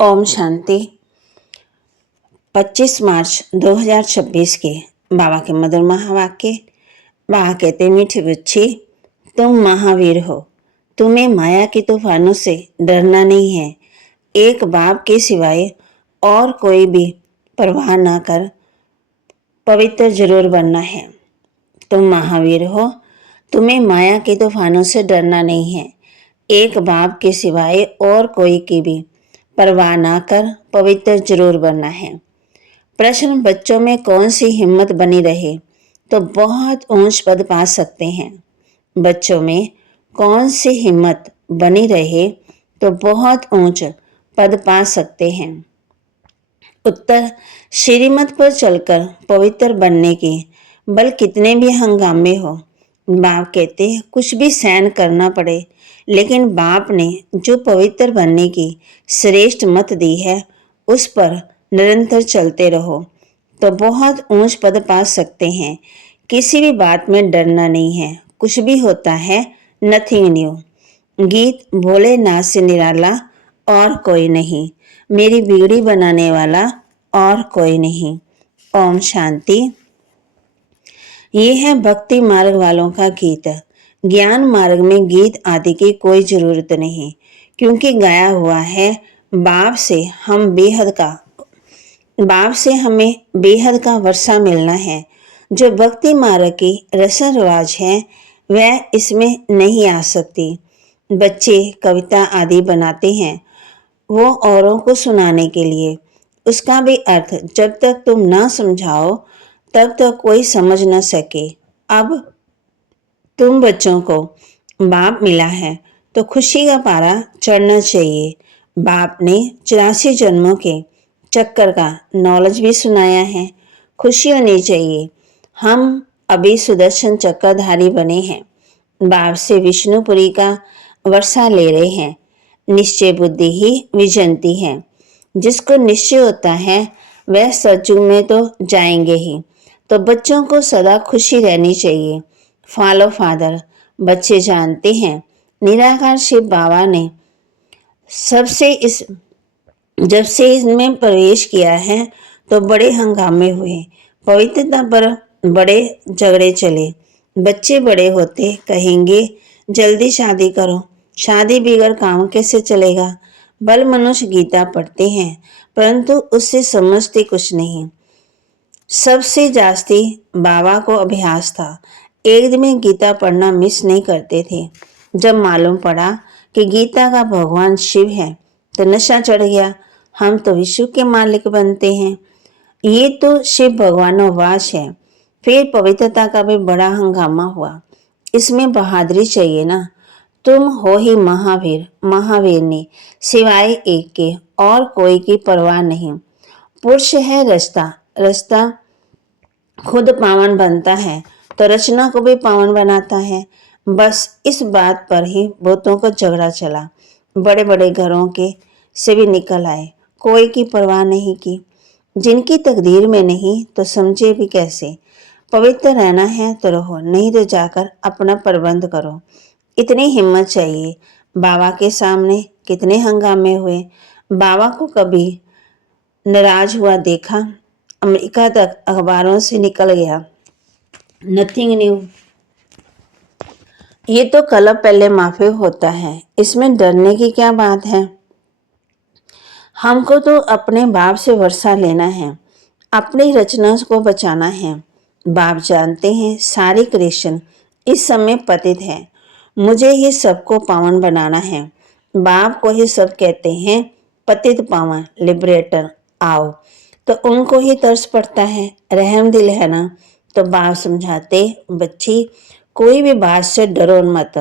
ओम शांति। 25 मार्च 2026 के बाबा के मधुर महावाक्य। बाबा कहते, मीठी बच्ची, तुम महावीर हो। तुम्हें माया के तूफानों से डरना नहीं है। एक बाप के सिवाय और कोई भी परवाह ना कर पवित्र जरूर बनना है। तुम महावीर हो। तुम्हें माया के तूफानों से डरना नहीं है। एक बाप के सिवाय और कोई की भी परवाह ना कर पवित्र जरूर बनना है। प्रश्न, बच्चों में कौन सी हिम्मत बनी रहे तो बहुत ऊंच पद पा सकते हैं। बच्चों में कौन सी हिम्मत बनी रहे तो बहुत ऊंच पद पा सकते हैं। उत्तर, श्रीमत पर चलकर पवित्र बनने के बल कितने भी हंगामे हो। बाप कहते हैं, कुछ भी सहन करना पड़े, लेकिन बाप ने जो पवित्र बनने की श्रेष्ठ मत दी है उस पर निरंतर चलते रहो तो बहुत ऊंच पद पा सकते हैं। किसी भी बात में डरना नहीं है। कुछ भी होता है, नथिंग न्यू। गीत भोलेनाथ से निराला और कोई नहीं, मेरी बिगड़ी बनाने वाला और कोई नहीं। ओम शांति। ये है भक्ति मार्ग वालों का गीत। ज्ञान मार्ग में गीत आदि की कोई जरूरत नहीं, क्योंकि गाया हुआ है, बाप से हमें बेहद का वर्षा मिलना है। जो भक्ति मार्ग की रस्म रिवाज है वह इसमें नहीं आ सकती। बच्चे कविता आदि बनाते हैं वो औरों को सुनाने के लिए। उसका भी अर्थ जब तक तुम ना समझाओ तब तक कोई समझ न सके। अब तुम बच्चों को बाप मिला है तो खुशी का पारा चढ़ना चाहिए। बाप ने 84 जन्मों के चक्कर का नॉलेज भी सुनाया है। खुशी होनी चाहिए। हम अभी सुदर्शन चक्रधारी बने हैं। बाप से विष्णुपुरी का वर्षा ले रहे हैं। निश्चय बुद्धि ही विजंती है। जिसको निश्चय होता है वह सत्युग में तो जाएंगे ही। तो बच्चों को सदा खुशी रहनी चाहिए। Follow father. बच्चे जानते हैं निराकार शिव बाबा ने जब से इसमें प्रवेश किया है तो बड़े हंगामे हुए। पवित्रता पर बड़े झगड़े चले। बच्चे बड़े होते कहेंगे जल्दी शादी करो। शादी बिगड़ काम कैसे चलेगा। बल मनुष्य गीता पढ़ते हैं परंतु उससे समझते कुछ नहीं। सबसे जास्ती बाबा को अभ्यास था। एक दिन में गीता पढ़ना मिस नहीं करते थे। जब मालूम पड़ा कि गीता का भगवान शिव है तो नशा चढ़ गया। हम तो विश्व के मालिक बनते हैं। ये तो शिव भगवानोवास है। फिर पवित्रता का भी बड़ा हंगामा हुआ। इसमें बहादुरी चाहिए ना। तुम हो ही महावीर, महावीरनी, सिवाय एक के और कोई की परवाह नहीं। पुरुष है रास्ता खुद पावन बनता है तो रचना को भी पावन बनाता है। बस इस बात पर ही बहुतों को झगड़ा चला। बड़े बड़े घरों के से भी निकल आए। कोई की परवाह नहीं की। जिनकी तकदीर में नहीं तो समझे भी कैसे। पवित्र रहना है तो रहो, नहीं तो जाकर अपना प्रबंध करो। इतनी हिम्मत चाहिए। बाबा के सामने कितने हंगामे हुए। बाबा को कभी नाराज हुआ देखा। अमेरिका तक अखबारों से निकल गया। Nothing new. ये तो कलप पहले माफी होता है। इसमें डरने की क्या बात है। हमको तो अपने बाप से वर्षा लेना है। अपनी रचना को बचाना है। बाप जानते हैं सारी क्रिएशन इस समय पतित है। मुझे ही सबको पावन बनाना है। बाप को ही सब कहते हैं पतित पावन लिबरेटर आओ, तो उनको ही तरस पड़ता है। रहम दिल है ना। तो बाप समझाते, बच्ची कोई भी बात से डरो मत।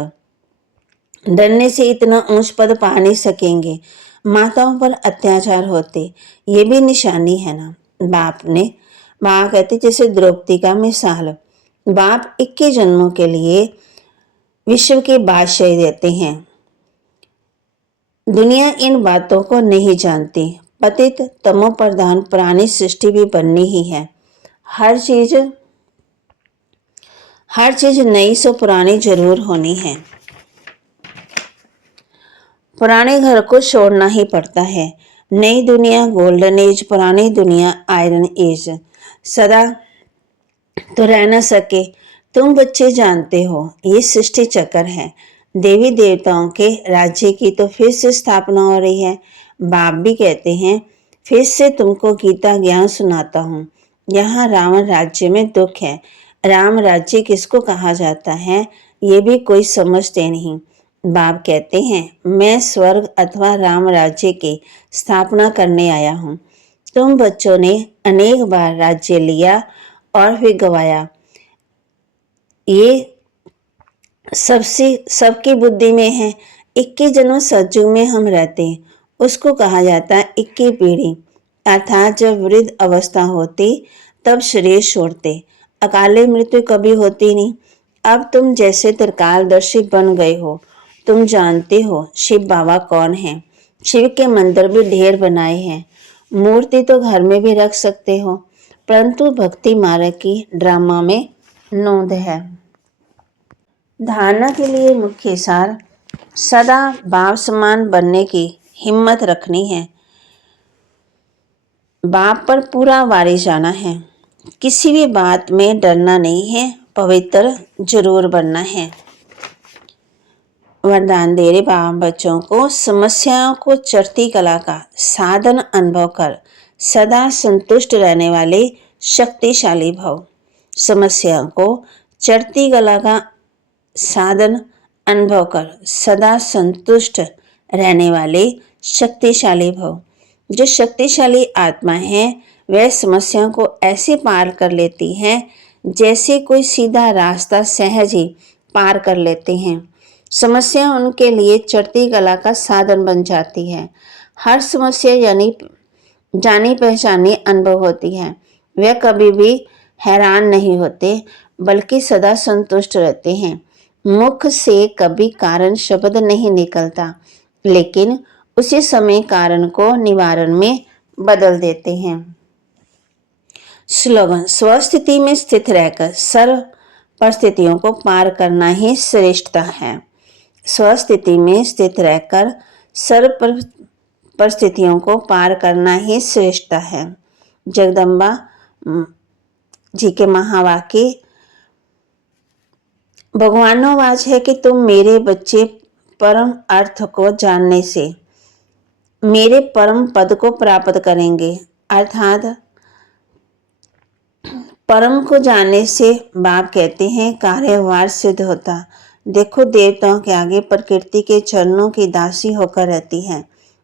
डरने से इतना ऊंच पद पा नहीं सकेंगे। माताओं पर अत्याचार होते ये भी निशानी है ना। बाप कहते जैसे द्रौपदी का मिसाल। बाप 21 जन्मों के लिए विश्व के बादशाही देते हैं। दुनिया इन बातों को नहीं जानती। पतित तमो प्रधान प्राणी सृष्टि भी बननी ही है। हर चीज नई से पुरानी जरूर होनी है। पुराने घर को छोड़ना ही पड़ता है। नई दुनिया गोल्डन एज, पुरानी दुनिया आयरन एज। सदा तो रह न सके। तुम बच्चे जानते हो ये सृष्टि चक्र है। देवी देवताओं के राज्य की तो फिर से स्थापना हो रही है। बाप भी कहते हैं फिर से तुमको गीता ज्ञान सुनाता हूँ। यहाँ रावण राज्य में दुख है। राम राज्य किसको कहा जाता है ये भी कोई समझते नहीं। बाप कहते हैं मैं स्वर्ग अथवा राम राज्य की स्थापना करने आया हूँ। तुम बच्चों ने अनेक बार राज्य लिया और फिर गवाया। ये सबकी बुद्धि में है। 21 जन्म सतयुग में हम रहते हैं, उसको कहा जाता है 21 पीढ़ी। अर्थात जब वृद्ध अवस्था होती तब शरीर छोड़ते। अकाले मृत्यु कभी होती नहीं। अब तुम जैसे त्रिकालदर्शी बन गए हो। तुम जानते हो शिव बाबा कौन है। शिव के मंदिर भी ढेर बनाए हैं। मूर्ति तो घर में भी रख सकते हो, परंतु भक्ति मार्ग की ड्रामा में नोंद है। धारणा के लिए मुख्य सार सदा बाप समान बनने की हिम्मत रखनी है। बाप पर पूरा वारी जाना है। किसी भी बात में डरना नहीं है। पवित्र जरूर बनना है। वरदान दे रहे बाबा बच्चों को समस्याओं को चढ़ती कला का साधन अनुभव कर सदा संतुष्ट रहने वाले शक्तिशाली भव। समस्याओं को चढ़ती कला का साधन अनुभव कर सदा संतुष्ट रहने वाले शक्तिशाली भव। जो शक्तिशाली आत्मा है वह समस्याओं को ऐसे पार कर लेती है जैसे कोई सीधा रास्ता सहज ही पार कर लेते हैं। समस्या उनके लिए चढ़ती कला का साधन बन जाती है। हर समस्या यानी जानी पहचानी अनुभव होती है। वे कभी भी हैरान नहीं होते बल्कि सदा संतुष्ट रहते हैं। मुख से कभी कारण शब्द नहीं निकलता, लेकिन उसी समय कारण को निवारण में बदल देते हैं। स्लोगन स्वस्थिति में स्थित रहकर सर्व परिस्थितियों को पार करना ही श्रेष्ठता है। स्वस्थिति में स्थित रहकर सर्व परिस्थितियों को पार करना ही श्रेष्ठता है। जगदम्बा जी के महावाक्य भगवानोवाच है कि तुम मेरे बच्चे परम अर्थ को जानने से मेरे परम पद को प्राप्त करेंगे। अर्थात परम को जानने से बाप कहते हैं कार्यवार सिद्ध होता। देखो देवताओं के आगे प्रकृति के चरणों की दासी होकर रहती है।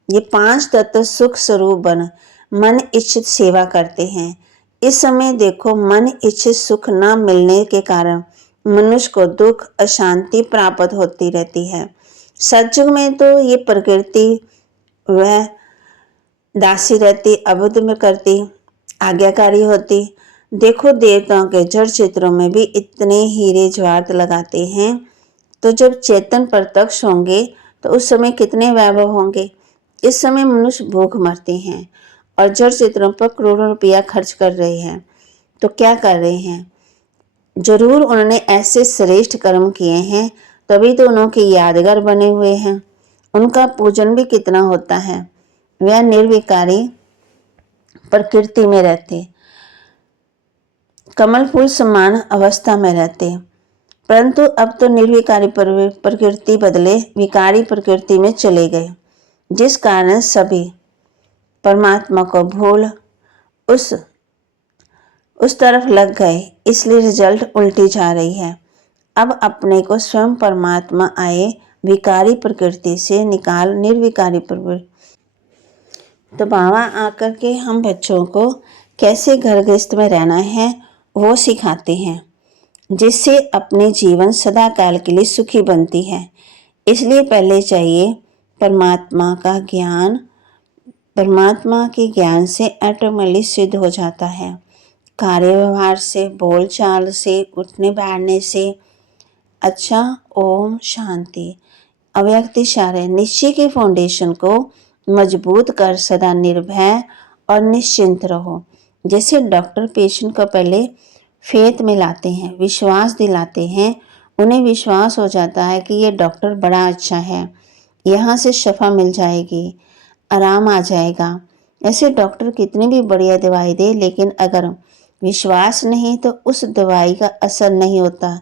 ये 5 तत्व सुख स्वरूप बन मन इच्छित सेवा करते हैं। इस समय देखो मन इच्छित सुख न मिलने के कारण मनुष्य को दुख अशांति प्राप्त होती रहती है। सतयुग में तो ये प्रकृति वह दासी रहती, अबुद्ध में करती, आज्ञाकारी होती। देखो देवताओं के जड़ चित्रों में भी इतने हीरे जवाहरात लगाते हैं, तो जब चेतन प्रत्यक्ष होंगे तो उस समय कितने वैभव होंगे। इस समय मनुष्य भूख मरते हैं और जड़ चित्रों पर करोड़ों रुपया खर्च कर रहे हैं। तो क्या कर रहे हैं? जरूर उन्होंने ऐसे श्रेष्ठ कर्म किए हैं, तभी तो उन्होंने यादगार बने हुए हैं। उनका पूजन भी कितना होता है। वह निर्विकारी प्रकृति में रहते, कमल फूल समान अवस्था में रहते, परंतु अब तो निर्विकारी प्रकृति बदले विकारी प्रकृति में चले गए, जिस कारण सभी परमात्मा को भूल उस तरफ लग गए। इसलिए रिजल्ट उल्टी जा रही है। अब अपने को स्वयं परमात्मा आए विकारी प्रकृति से निकाल निर्विकारी प्रकृति। तो बाबा आकर के हम बच्चों को कैसे घर गृहस्थ में रहना है वो सिखाते हैं, जिससे अपने जीवन सदा काल के लिए सुखी बनती है। इसलिए पहले चाहिए परमात्मा का ज्ञान। परमात्मा के ज्ञान से ऑटोमेटिकली सिद्ध हो जाता है। कार्य व्यवहार से, बोल चाल से, उठने बैठने से। अच्छा, ओम शांति। अव्यक्त इशारे निश्चय के फाउंडेशन को मजबूत कर सदा निर्भय और निश्चिंत रहो। जैसे डॉक्टर पेशेंट को पहले फेथ में लाते हैं, विश्वास दिलाते हैं, उन्हें विश्वास हो जाता है कि ये डॉक्टर बड़ा अच्छा है, यहाँ से शफा मिल जाएगी। आराम आ जाएगा। ऐसे डॉक्टर कितनी भी बढ़िया दवाई दे, लेकिन अगर विश्वास नहीं तो उस दवाई का असर नहीं होता।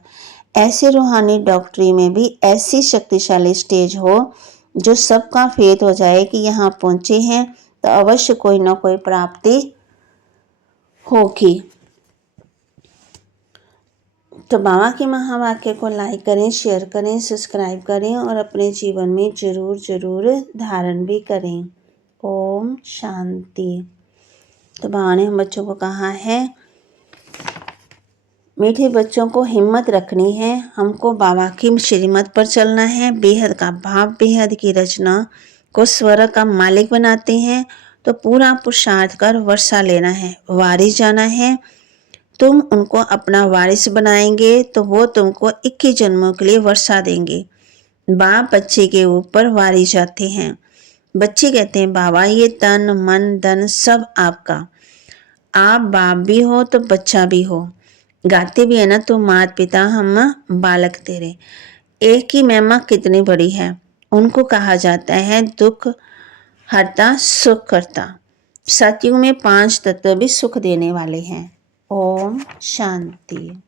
ऐसे रूहानी डॉक्टरी में भी ऐसी शक्तिशाली स्टेज हो जो सबका फेथ हो जाए कि यहाँ पहुँचे हैं तो अवश्य कोई ना कोई प्राप्ति होगी। तो बाबा के महावाक्य को लाइक करें, शेयर करें, सब्सक्राइब करें और अपने जीवन में ज़रूर ज़रूर धारण भी करें। ओम शांति। तो बाबा ने हम बच्चों को कहा है, मीठे बच्चों को हिम्मत रखनी है, हमको बाबा की श्रीमत पर चलना है। बेहद का भाव, बेहद की रचना को स्वर्ग का मालिक बनाते हैं तो पूरा पुरुषार्थ कर वर्षा लेना है, वारिस जाना है। तुम उनको अपना वारिस बनाएंगे तो वो तुमको 21 जन्मों के लिए वर्षा देंगे। बाप बच्चे के ऊपर वारिस जाते हैं। बच्चे कहते हैं, बाबा ये तन मन धन सब आपका, आप बाप भी हो तो बच्चा भी हो। गाते भी है ना, तो माता पिता हम बालक तेरे। एक की महिमा कितनी बड़ी है। उनको कहा जाता है दुख हरता सुख करता। सतयुग में 5 तत्व भी सुख देने वाले हैं। ओम शांति।